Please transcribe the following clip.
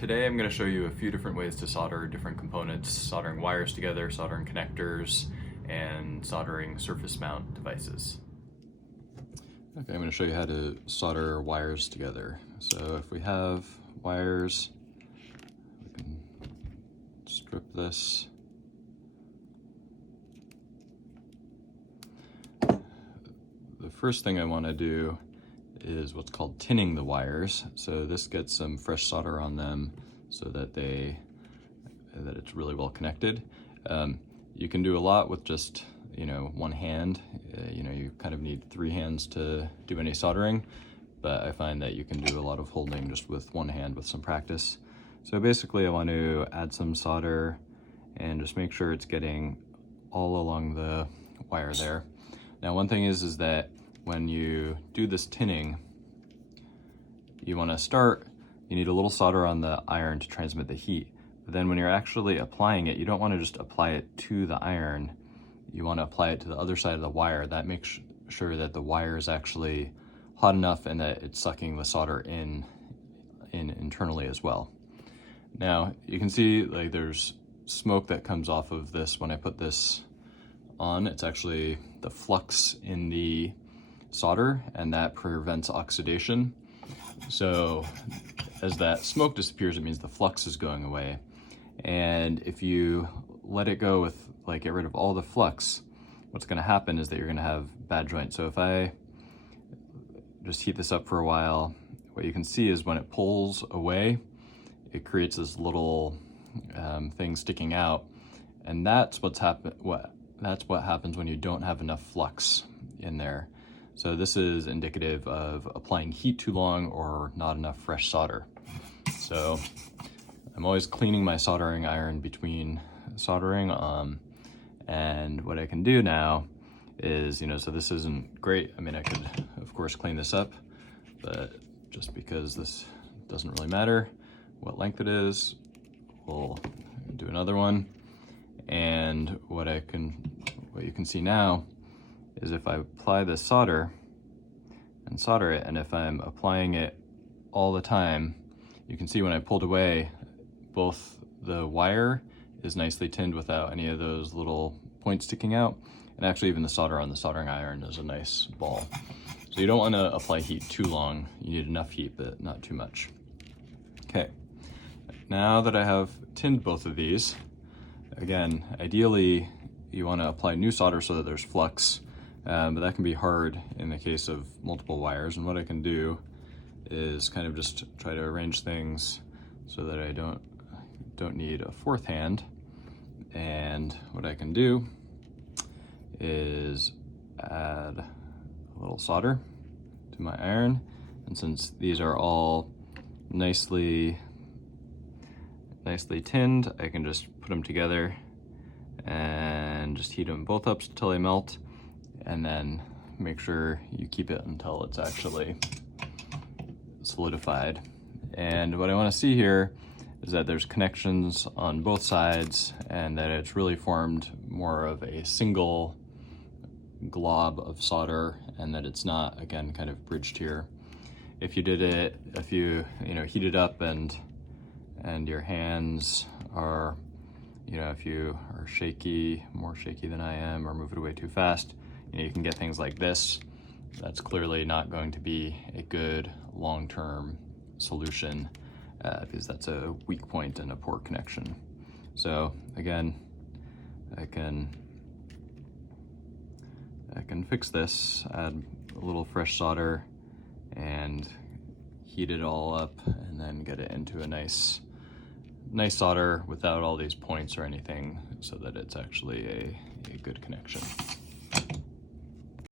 Today I'm going to show you a few different ways to solder different components, soldering wires together, soldering connectors, and soldering surface mount devices. Okay, I'm going to show you how to solder wires together. So if we have wires, we can strip this. The first thing I want to do is what's called tinning the wires. So this gets some fresh solder on them so that it's really well connected. You can do a lot with just one hand. You kind of need three hands to do any soldering, but I find that you can do a lot of holding just with one hand with some practice. So basically I want to add some solder and just make sure it's getting all along the wire there. Now one thing is that when you do this tinning, you want to start, you need a little solder on the iron to transmit the heat. But then when you're actually applying it, you don't want to just apply it to the iron. You want to apply it to the other side of the wire. That makes sure that the wire is actually hot enough and that it's sucking the solder in internally as well. Now you can see there's smoke that comes off of this when I put this on. It's actually the flux in the solder, and that prevents oxidation. So as that smoke disappears, it means the flux is going away. And if you let it go with get rid of all the flux, what's going to happen is that you're going to have bad joints. So if I just heat this up for a while, what you can see is when it pulls away, it creates this little thing sticking out, and that's what happens when you don't have enough flux in there. So this is indicative of applying heat too long or not enough fresh solder. So I'm always cleaning my soldering iron between soldering, and what I can do now is, so this isn't great. I mean, I could of course clean this up, but just because this doesn't really matter what length it is, we'll do another one. And what you can see now is if I apply this solder and solder it, and if I'm applying it all the time, you can see when I pulled away, both the wire is nicely tinned without any of those little points sticking out, and actually even the solder on the soldering iron is a nice ball. So you don't want to apply heat too long. You need enough heat, but not too much. Okay, now that I have tinned both of these, again, ideally you want to apply new solder so that there's flux, but that can be hard in the case of multiple wires. And what I can do is kind of just try to arrange things so that I don't need a fourth hand. And what I can do is add a little solder to my iron, and since these are all nicely tinned, I can just put them together and just heat them both up until they melt, and then make sure you keep it until it's actually solidified. And what I want to see here is that there's connections on both sides, and that it's really formed more of a single glob of solder, and that it's not, again, kind of bridged here. If you heat it up and your hands are, if you are more shaky than I am, or move it away too fast, you can get things like this. That's clearly not going to be a good long-term solution, because that's a weak point and a poor connection. So again, I can fix this, add a little fresh solder and heat it all up, and then get it into a nice solder without all these points or anything, so that it's actually a good connection.